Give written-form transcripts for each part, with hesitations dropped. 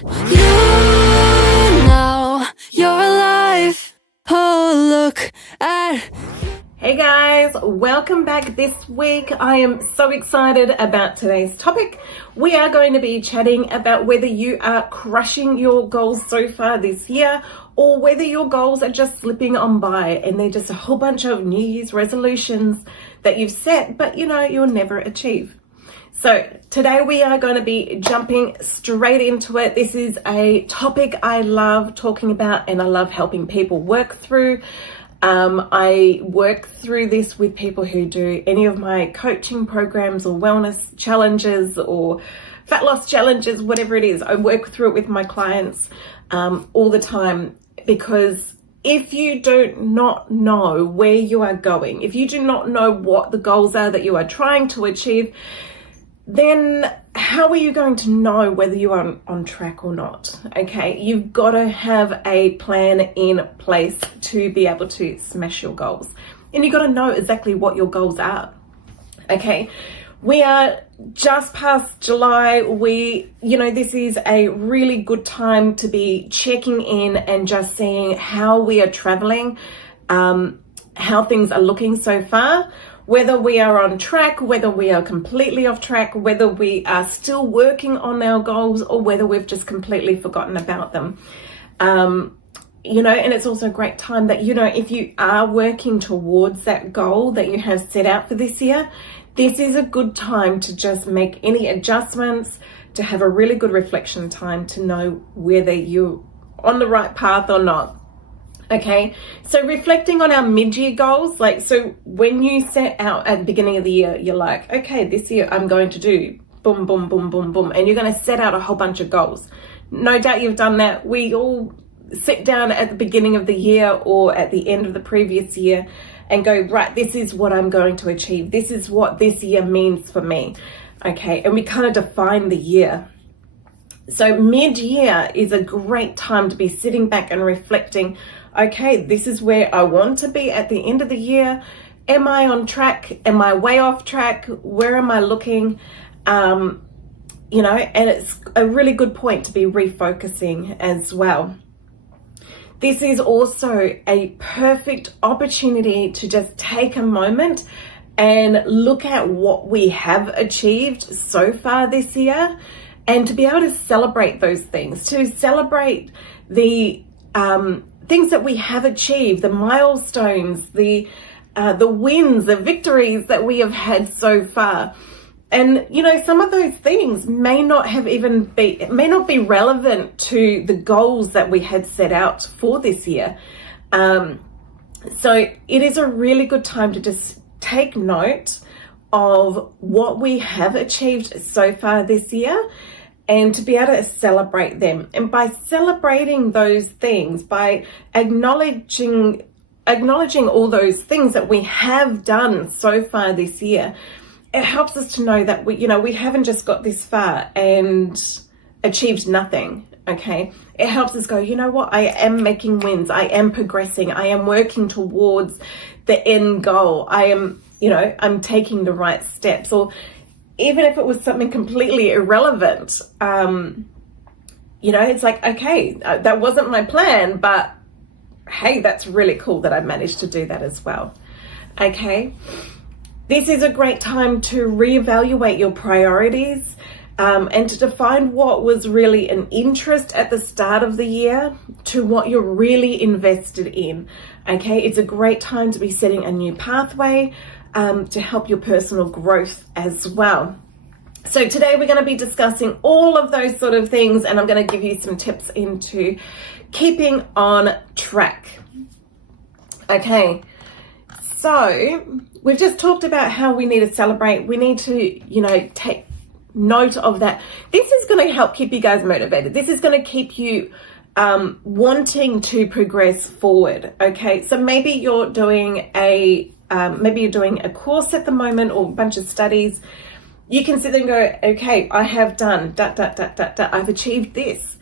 you now, you're alive. Oh, look at. Hey guys, welcome back this week. I am so excited about today's topic. We are going to be chatting about whether you are crushing your goals so far this year or whether your goals are just slipping on by and they're just a whole bunch of New Year's resolutions that you've set, but you'll never achieve. So today we are going to be jumping straight into it. This is a topic I love talking about and I love helping people work through. I work through this with people who do any of my coaching programs or wellness challenges or fat loss challenges, whatever it is. I work through it with my clients all the time, because if you do not know where you are going, if you do not know what the goals are that you are trying to achieve, then how are you going to know whether you are on track or not? Okay, you've got to have a plan in place to be able to smash your goals. And you've got to know exactly what your goals are. Okay, we are just past July. This is a really good time to be checking in and just seeing how we are traveling, how things are looking so far. Whether we are on track, whether we are completely off track, whether we are still working on our goals or whether we've just completely forgotten about them. And it's also a great time that, if you are working towards that goal that you have set out for this year, this is a good time to just make any adjustments, to have a really good reflection time to know whether you're on the right path or not. Okay, so reflecting on our mid-year goals, so when you set out at the beginning of the year, you're like, okay, this year I'm going to do boom, boom, boom, boom, boom, and you're going to set out a whole bunch of goals. No doubt you've done that. We all sit down at the beginning of the year or at the end of the previous year and go, right, this is what I'm going to achieve. This is what this year means for me. Okay, and we kind of define the year. So mid-year is a great time to be sitting back and reflecting, okay, this is where I want to be at the end of the year. Am I on track? Am I way off track? Where am I looking? And it's a really good point to be refocusing as well. This is also a perfect opportunity to just take a moment and look at what we have achieved so far this year and to be able to celebrate those things, to celebrate the things that we have achieved, the milestones, the wins, the victories that we have had so far. And some of those things may not be relevant to the goals that we had set out for this year. So it is a really good time to just take note of what we have achieved so far this year and to be able to celebrate them. And by celebrating those things, by acknowledging all those things that we have done so far this year, it helps us to know that we haven't just got this far and achieved nothing. Okay, it helps us go, you know what, I am making wins, I am progressing, I am working towards the end goal, I am, I'm taking the right steps. Or even if it was something completely irrelevant, it's like, okay, that wasn't my plan, but hey, that's really cool that I managed to do that as well. Okay, this is a great time to reevaluate your priorities and to define what was really an interest at the start of the year to what you're really invested in. Okay, it's a great time to be setting a new pathway to help your personal growth as well. So today we're going to be discussing all of those sort of things, and I'm going to give you some tips into keeping on track. Okay, so we've just talked about how we need to celebrate. We need to, take note of that. This is going to help keep you guys motivated. This is going to keep you wanting to progress forward. Okay, so maybe you're doing a course at the moment or a bunch of studies. You can sit there and go, okay, I have done I've achieved this.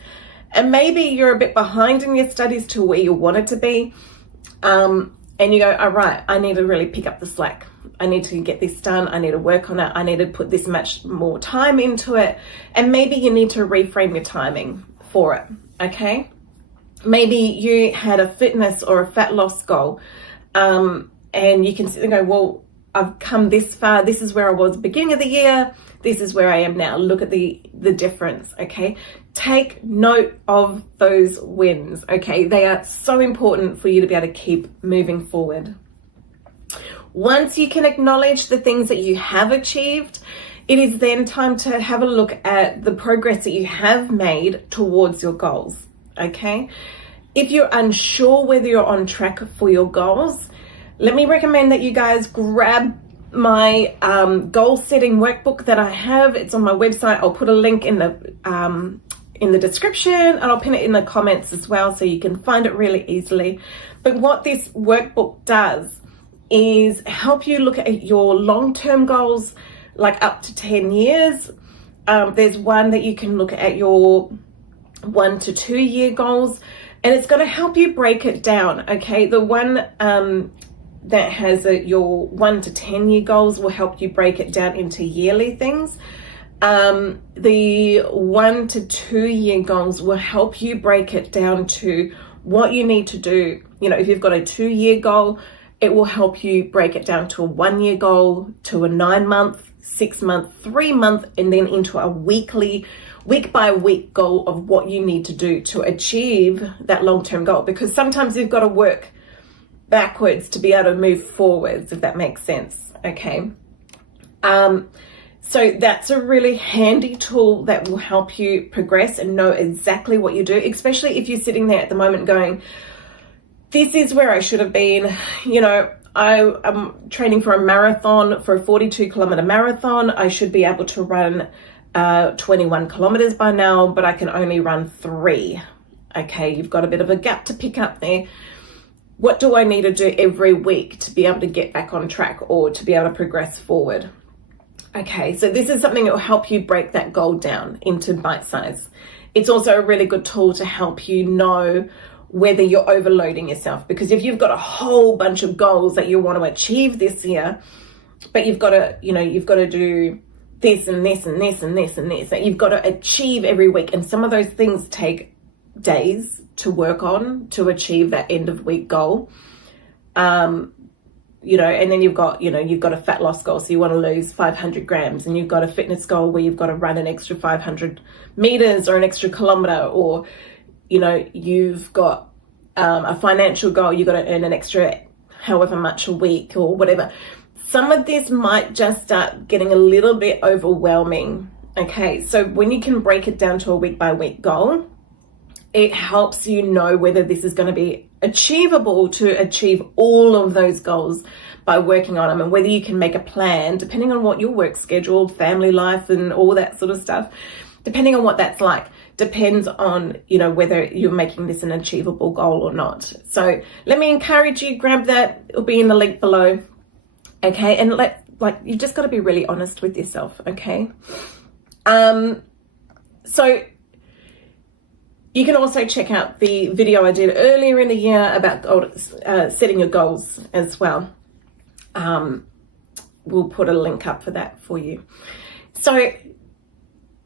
And maybe you're a bit behind in your studies to where you wanted to be. And you go, all right, I need to really pick up the slack. I need to get this done. I need to work on it. I need to put this much more time into it. And maybe you need to reframe your timing for it, okay? Maybe you had a fitness or a fat loss goal, and you can sit and go, well, I've come this far. This is where I was at the beginning of the year. This is where I am now. Look at the difference, okay? Take note of those wins, okay? They are so important for you to be able to keep moving forward. Once you can acknowledge the things that you have achieved, it is then time to have a look at the progress that you have made towards your goals, okay? If you're unsure whether you're on track for your goals, let me recommend that you guys grab my goal setting workbook that I have. It's on my website. I'll put a link in the description, and I'll pin it in the comments as well so you can find it really easily. But what this workbook does is help you look at your long-term goals, like up to 10 years. There's one that you can look at your 1 to 2 year goals, and it's going to help you break it down, okay? The one that has your 1 to 10 year goals will help you break it down into yearly things. The 1 to 2 year goals will help you break it down to what you need to do. You know, if you've got a 2 year goal, it will help you break it down to a 1 year goal, to a 9 month, 6 month, 3 month, and then into a week by week goal of what you need to do to achieve that long-term goal. Because sometimes you've got to work backwards to be able to move forwards, if that makes sense, okay? So that's a really handy tool that will help you progress and know exactly what you do, especially if you're sitting there at the moment going, this is where I should have been. You know, I'm training for a marathon, for a 42-kilometer marathon. I should be able to run 21 kilometers by now, but I can only run 3. Okay, you've got a bit of a gap to pick up there. What do I need to do every week to be able to get back on track or to be able to progress forward? Okay, so this is something that will help you break that goal down into bite size. It's also a really good tool to help you know whether you're overloading yourself, because if you've got a whole bunch of goals that you want to achieve this year, but you've got to do this and this and this and this and this that you've got to achieve every week, and some of those things take days to work on to achieve that end of week goal. And then you've got a fat loss goal, so you want to lose 500 grams, and you've got a fitness goal where you've got to run an extra 500 meters or an extra kilometer, or you've got a financial goal, you've got to earn an extra however much a week or whatever. Some of this might just start getting a little bit overwhelming, okay? So when you can break it down to a week by week goal, it helps you know whether this is going to be achievable to achieve all of those goals by working on them, and whether you can make a plan depending on what your work schedule, family life, and all that sort of stuff, depending on what that's like, depends on, whether you're making this an achievable goal or not. So let me encourage you, grab that. It'll be in the link below. Okay. And you just got to be really honest with yourself. Okay. So you can also check out the video I did earlier in the year about setting your goals as well. We'll put a link up for that for you. So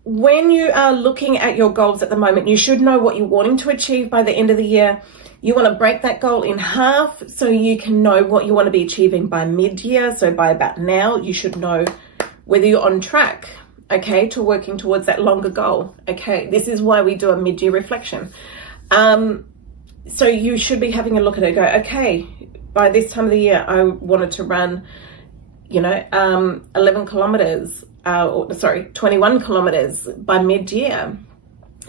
when you are looking at your goals at the moment, you should know what you're wanting to achieve by the end of the year. You want to break that goal in half so you can know what you want to be achieving by mid-year. So by about now, you should know whether you're on track, okay, to working towards that longer goal. Okay, this is why we do a mid-year reflection. So you should be having a look at it, go, okay, by this time of the year, I wanted to run, 11 kilometers, 21 kilometers by mid-year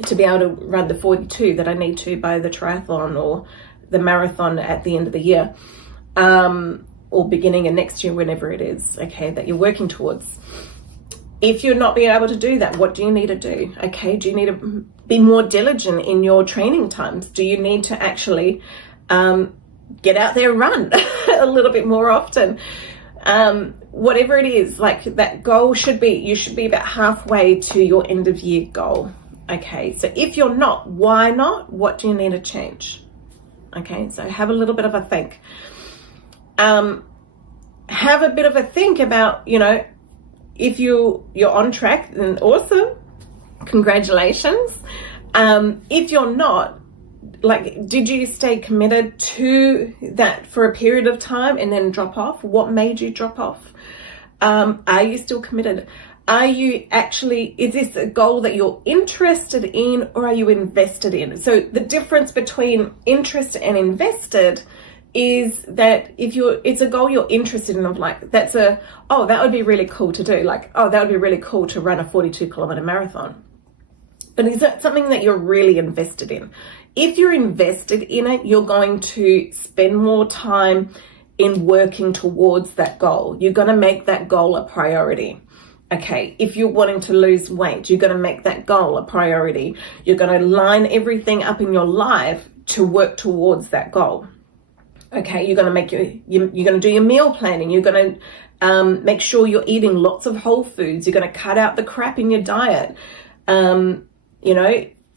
to be able to run the 42 that I need to by the triathlon or the marathon at the end of the year, or beginning of next year, whenever it is, okay, that you're working towards. If you're not being able to do that, what do you need to do? Okay, do you need to be more diligent in your training times? Do you need to actually get out there and run a little bit more often? Whatever it is, like that goal you should be about halfway to your end of year goal. Okay, so if you're not, why not? What do you need to change? Okay, so have a little bit of a think. Have a bit of a think about, if you're on track, then awesome, congratulations. If you're not, like, did you stay committed to that for a period of time and then drop off? What made you drop off? Are you still committed? Are you actually, is this a goal that you're interested in, or are you invested in? So the difference between interested and invested is that if it's a goal you're interested in, of like, that would be really cool to do. Like, oh, that would be really cool to run a 42-kilometer marathon. But is that something that you're really invested in? If you're invested in it, you're going to spend more time in working towards that goal. You're going to make that goal a priority. Okay, if you're wanting to lose weight, you're going to make that goal a priority. You're going to line everything up in your life to work towards that goal. Okay, you're going to make you're going to do your meal planning. You're going to make sure you're eating lots of whole foods. You're going to cut out the crap in your diet.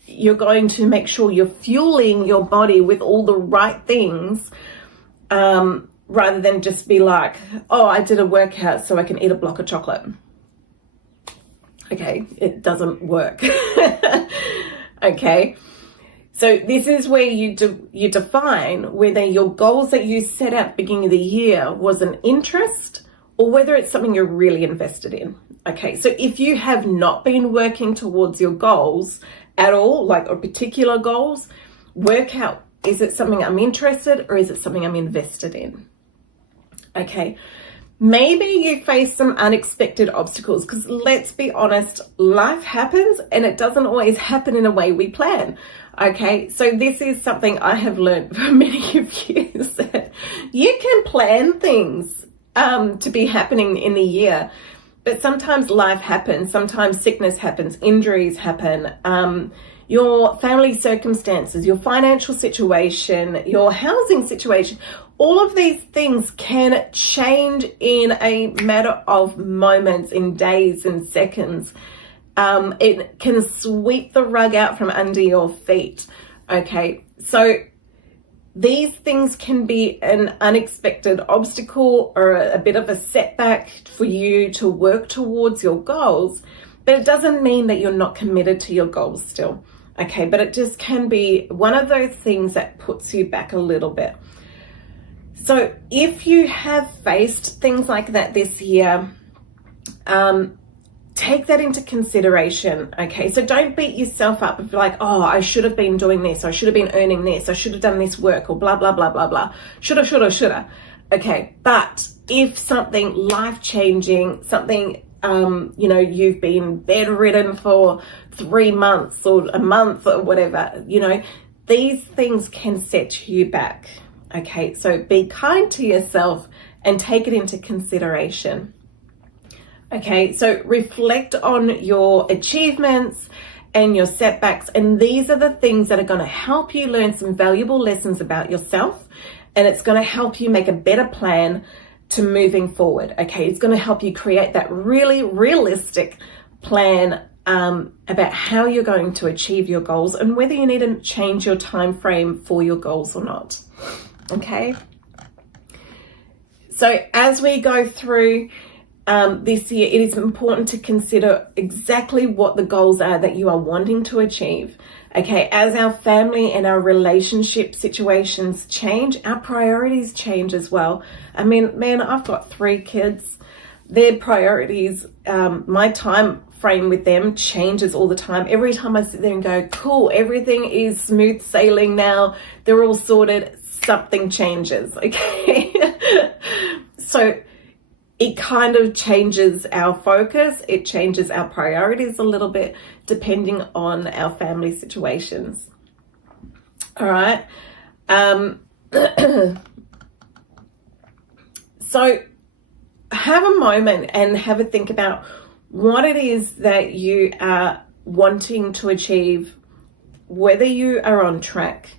You're going to make sure you're fueling your body with all the right things, rather than just be like, oh, I did a workout so I can eat a block of chocolate. Okay, it doesn't work. Okay, so this is where you define whether your goals that you set out at the beginning of the year was an interest, or whether it's something you're really invested in. Okay, so if you have not been working towards your goals at all, like, or particular goals, work out, is it something I'm interested, or is it something I'm invested in? Okay, maybe you face some unexpected obstacles, because let's be honest, life happens and it doesn't always happen in a way we plan. Okay, so this is something I have learned for many of years, that you can plan things to be happening in the year, but sometimes life happens, sometimes sickness happens, injuries happen, your family circumstances, your financial situation, your housing situation, all of these things can change in a matter of moments, in days and seconds. It can sweep the rug out from under your feet. Okay, so these things can be an unexpected obstacle or a bit of a setback for you to work towards your goals, but it doesn't mean that you're not committed to your goals still. Okay, but it just can be one of those things that puts you back a little bit. So if you have faced things like that this year, take that into consideration. Okay, so don't beat yourself up and be like, oh, I should have been doing this, I should have been earning this, I should have done this work, or blah, blah, blah, blah, blah. Shoulda. Okay, but if something life-changing, something, you've been bedridden for 3 months or a month or whatever, these things can set you back. Okay, so be kind to yourself and take it into consideration. Okay, so reflect on your achievements and your setbacks, and these are the things that are going to help you learn some valuable lessons about yourself, and it's going to help you make a better plan to moving forward. Okay, it's going to help you create that really realistic plan about how you're going to achieve your goals, and whether you need to change your time frame for your goals or not. Okay, so as we go through this year, it is important to consider exactly what the goals are that you are wanting to achieve. Okay, as our family and our relationship situations change, our priorities change as well. I mean, man, I've got 3 kids. Their priorities, my time frame with them changes all the time. Every time I sit there and go, cool, everything is smooth sailing now, they're all sorted, something changes. Okay, so it kind of changes our focus, it changes our priorities a little bit depending on our family situations. All right. So have a moment and have a think about what it is that you are wanting to achieve, whether you are on track,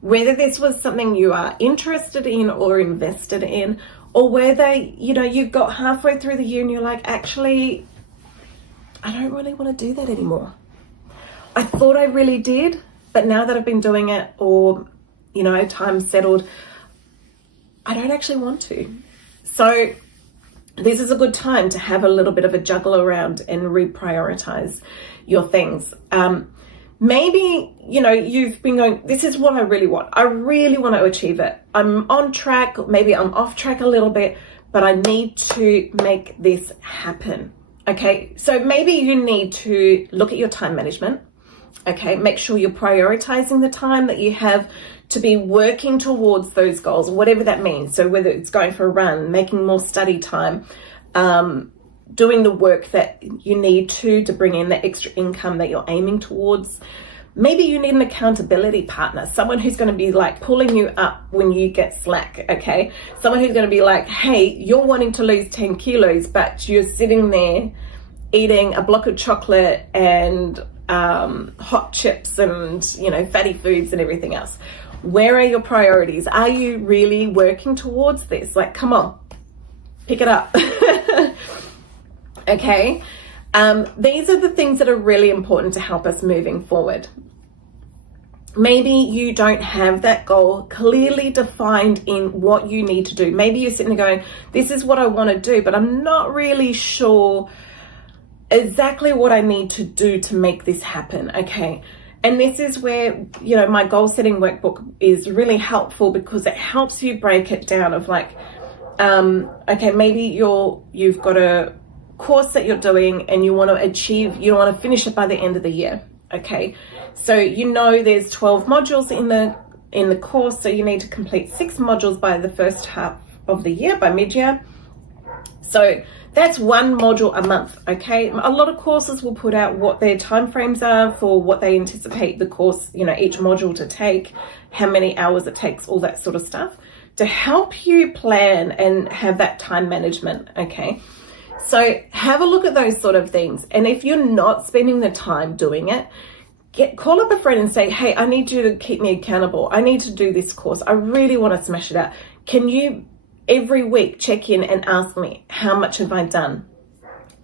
whether this was something you are interested in or invested in, or whether, you got halfway through the year and you're like, actually, I don't really want to do that anymore. I thought I really did, but now that I've been doing it, or, time's settled, I don't actually want to. So this is a good time to have a little bit of a juggle around and reprioritize your things. maybe, you've been going, this is what I really want. I really want to achieve it. I'm on track, maybe I'm off track a little bit, but I need to make this happen. Okay, so maybe you need to look at your time management. Okay, make sure you're prioritizing the time that you have to be working towards those goals, whatever that means. So whether it's going for a run, making more study time, doing the work that you need to bring in the extra income that you're aiming towards. Maybe you need an accountability partner, someone who's going to be like pulling you up when you get slack, okay? Someone who's going to be like, hey, you're wanting to lose 10 kilos, but you're sitting there eating a block of chocolate and hot chips and, fatty foods and everything else. Where are your priorities? Are you really working towards this? Like, come on, pick it up. Okay. These are the things that are really important to help us moving forward. Maybe you don't have that goal clearly defined in what you need to do. Maybe you're sitting there going, this is what I want to do, but I'm not really sure exactly what I need to do to make this happen. Okay. And this is where, my goal setting workbook is really helpful, because it helps you break it down of like, okay, maybe you've got a course that you're doing and you want to finish it by the end of the year. Okay. So, there's 12 modules in the course. So you need to complete 6 modules by the first half of the year, by mid-year. So that's 1 module a month. Okay. A lot of courses will put out what their timeframes are for what they anticipate the course, each module to take, how many hours it takes, all that sort of stuff, to help you plan and have that time management. Okay. So have a look at those sort of things. And if you're not spending the time doing it, call up a friend and say, hey, I need you to keep me accountable. I need to do this course. I really want to smash it out. Can you every week check in and ask me, how much have I done?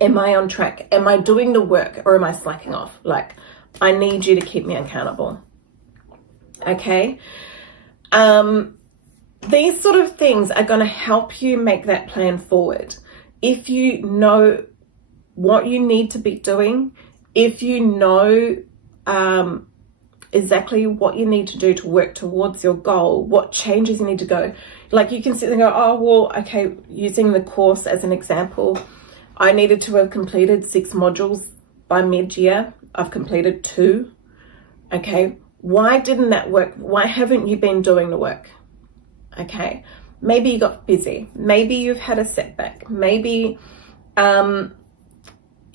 Am I on track? Am I doing the work, or am I slacking off? Like, I need you to keep me accountable. Okay. These sort of things are going to help you make that plan forward. If you know what you need to be doing, if you know exactly what you need to do to work towards your goal, what changes you need to go. Like, you can sit there and go, oh, well, okay, using the course as an example, I needed to have completed 6 modules by mid-year. I've completed 2. Okay, why didn't that work? Why haven't you been doing the work? Okay, maybe you got busy. Maybe you've had a setback. Maybe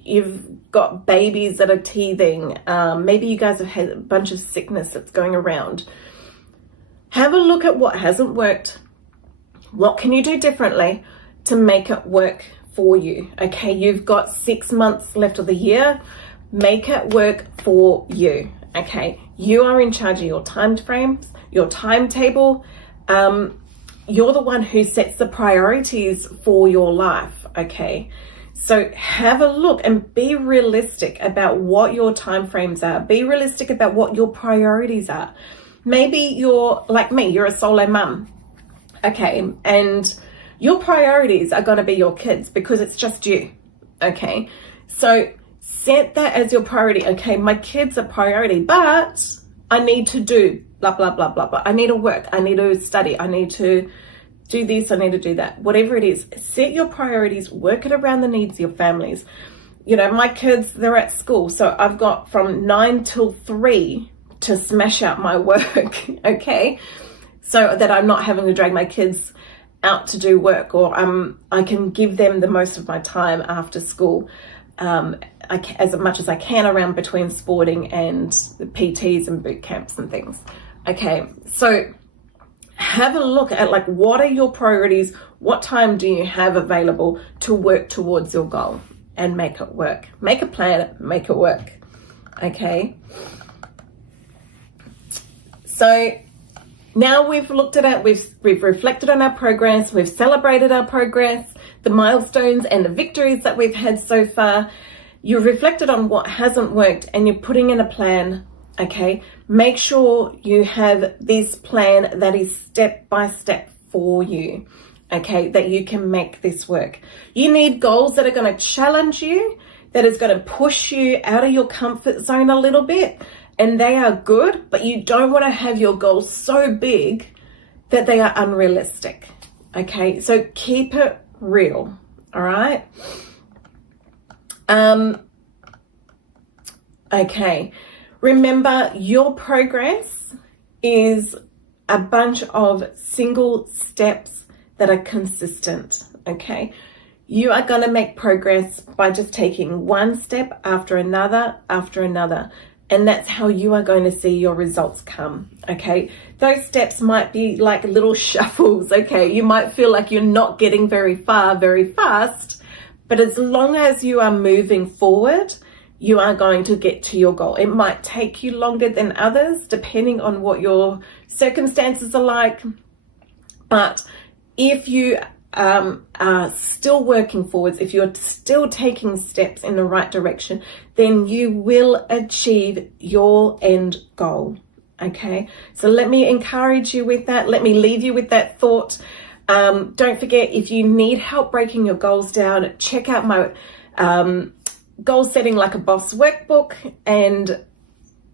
you've got babies that are teething. Maybe you guys have had a bunch of sickness that's going around. Have a look at what hasn't worked. What can you do differently to make it work for you? Okay, you've got 6 months left of the year. Make it work for you. Okay, you are in charge of your time frames, your timetable. You're the one who sets the priorities for your life. Okay, so have a look and be realistic about what your time frames are. Be realistic about what your priorities are. Maybe you're like me, you're a solo mum. Okay, and your priorities are going to be your kids, because it's just you. Okay, so set that as your priority. Okay, my kids are priority, but I need to do blah, blah, blah, blah, blah. I need to work. I need to study. I need to do this. I need to do that. Whatever it is, set your priorities, work it around the needs of your families. My kids, they're at school. So I've got from 9 till 3 to smash out my work. Okay, so that I'm not having to drag my kids out to do work, or I can give them the most of my time after school, as much as I can around between sporting and the PTs and boot camps and things. Okay, so have a look at like, what are your priorities? What time do you have available to work towards your goal, and make it work? Make a plan, make it work. Okay. So now we've looked at it, we've reflected on our progress, we've celebrated our progress, the milestones and the victories that we've had so far. You've reflected on what hasn't worked, and you're putting in a plan. Okay, make sure you have this plan that is step by step for you. Okay, that you can make this work. You need goals that are going to challenge you, that is going to push you out of your comfort zone a little bit, and they are good, but you don't want to have your goals so big that they are unrealistic. Okay, so keep it real. All right. Okay, remember your progress is a bunch of single steps that are consistent. Okay, you are going to make progress by just taking one step after another, and that's how you are going to see your results come. Okay, those steps might be like little shuffles. Okay, you might feel like you're not getting very far very fast, but as long as you are moving forward, you are going to get to your goal. It might take you longer than others, depending on what your circumstances are like. But if you are still working forwards, if you're still taking steps in the right direction, then you will achieve your end goal. Okay, so let me encourage you with that. Let me leave you with that thought. Don't forget, if you need help breaking your goals down, check out my Goal Setting Like a Boss workbook, and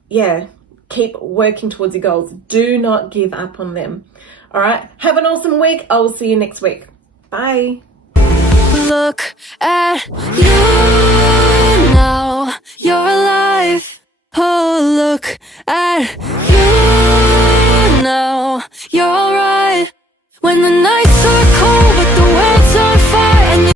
yeah, keep working towards your goals. Do not give up on them. All right, have an awesome week. I will see you next week. Bye. Look at you now, you're alive. Oh, look at